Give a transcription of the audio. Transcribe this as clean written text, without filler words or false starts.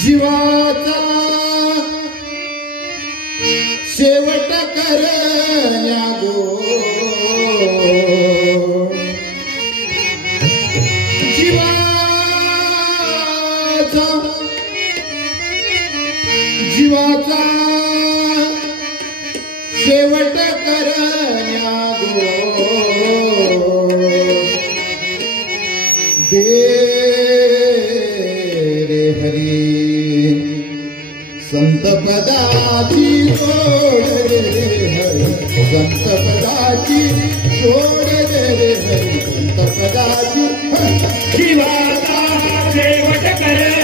जीवाचा शेवट करण्या गो जीवाचा शेवट करण्या गो दे रे हरी संत पदाची सोड रे हरी संत पदाची सोड रे हरी संत पदाची जीवाचा शेवट कर